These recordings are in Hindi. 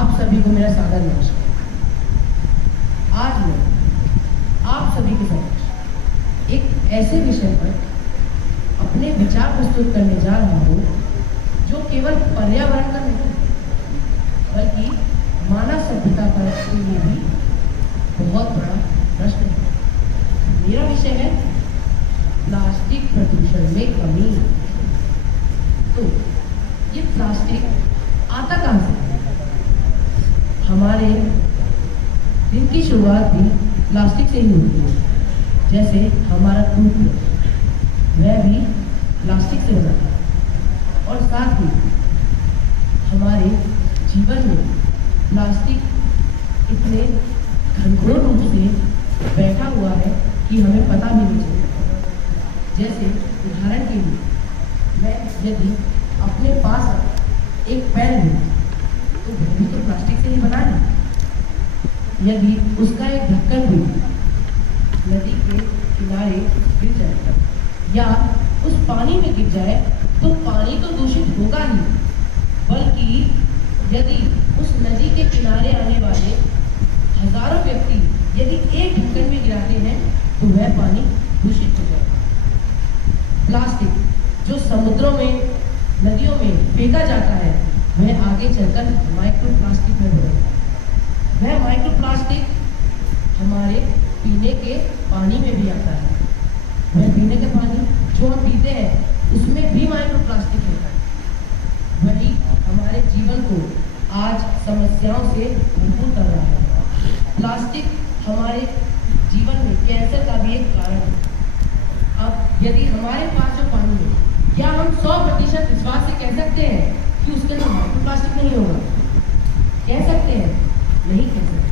आप सभी को मेरा सादर नमस्कार। आज मैं आप सभी के समक्ष एक ऐसे विषय पर अपने विचार प्रस्तुत करने जा रहा हूँ जो केवल पर्यावरण का नहीं बल्कि मानव सभ्यता पर के लिए भी बहुत बड़ा प्रश्न है। मेरा विषय है प्लास्टिक प्रदूषण में कमी। तो ये प्लास्टिक आता कहाँ से? हमारे दिन की शुरुआत भी प्लास्टिक से ही होती है। जैसे हमारा टूथब्रश वह भी प्लास्टिक से बना है और साथ ही हमारे जीवन में प्लास्टिक इतने घनघोर रूप से बैठा हुआ है कि हमें पता भी नहीं चलता। जैसे उदाहरण के लिए मैं यदि अपने पास एक पेन लूँ तो वह भी तो प्लास्टिक से ही बना है। यदि उसका एक ढक्कन भी नदी के किनारे गिर जाए या उस पानी में गिर जाए तो पानी तो दूषित होगा ही, बल्कि यदि उस नदी के किनारे आने वाले हजारों व्यक्ति यदि एक ढक्कन में गिराते हैं तो वह पानी दूषित हो जाएगा। प्लास्टिक जो समुद्रों में नदियों में फेंका जाता है वह आगे चलकर माइक्रो प्लास्टिक में बदलता है। वह माइक्रो प्लास्टिक हमारे पीने के पानी में भी आता है। वह पीने के पानी जो हम पीते हैं उसमें भी माइक्रो प्लास्टिक होता है। वही हमारे जीवन को आज समस्याओं से भरपूर कर रहा है। प्लास्टिक हमारे जीवन में कैंसर का भी एक कारण है। अब यदि हमारे पास जो पानी है, क्या हम 100% विश्वास से कह सकते हैं कि उसके अंदर माइक्रो प्लास्टिक नहीं होगा? कह सकते हैं? नहीं कह सकते,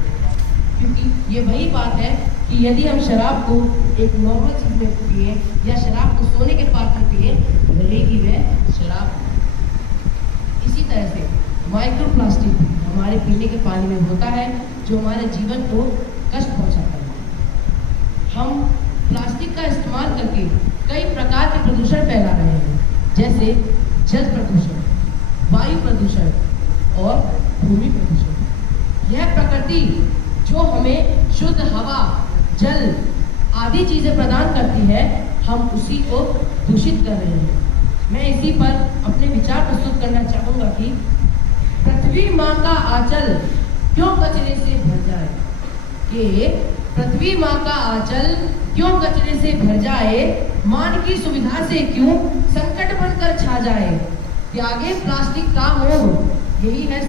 क्योंकि ये वही बात है कि यदि हम शराब को एक नॉर्मल चीज में पिए या शराब को सोने के पात्र में पिए रहेगी वह शराब। इसी तरह से माइक्रो प्लास्टिक हमारे पीने के पानी में होता है जो हमारे जीवन को कष्ट पहुंचाता है। हम प्लास्टिक का इस्तेमाल करके कई प्रकार के प्रदूषण फैला रहे हैं, जैसे जल प्रदूषण, वायु प्रदूषण और भूमि प्रदूषण। यह प्रकृति जो हमें शुद्ध हवा, जल आदि चीजें प्रदान करती है, हम उसी को दूषित कर रहे हैं। मैं इसी पर अपने विचार प्रस्तुत करना चाहूंगा कि पृथ्वी माँ का आंचल क्यों कचरे से भर जाए, कि पृथ्वी माँ का आंचल क्यों कचरे से भर जाए, मान की सुविधा से क्यों संकट बनकर छा जाए, त्यागे प्लास्टिक का मोह, यही है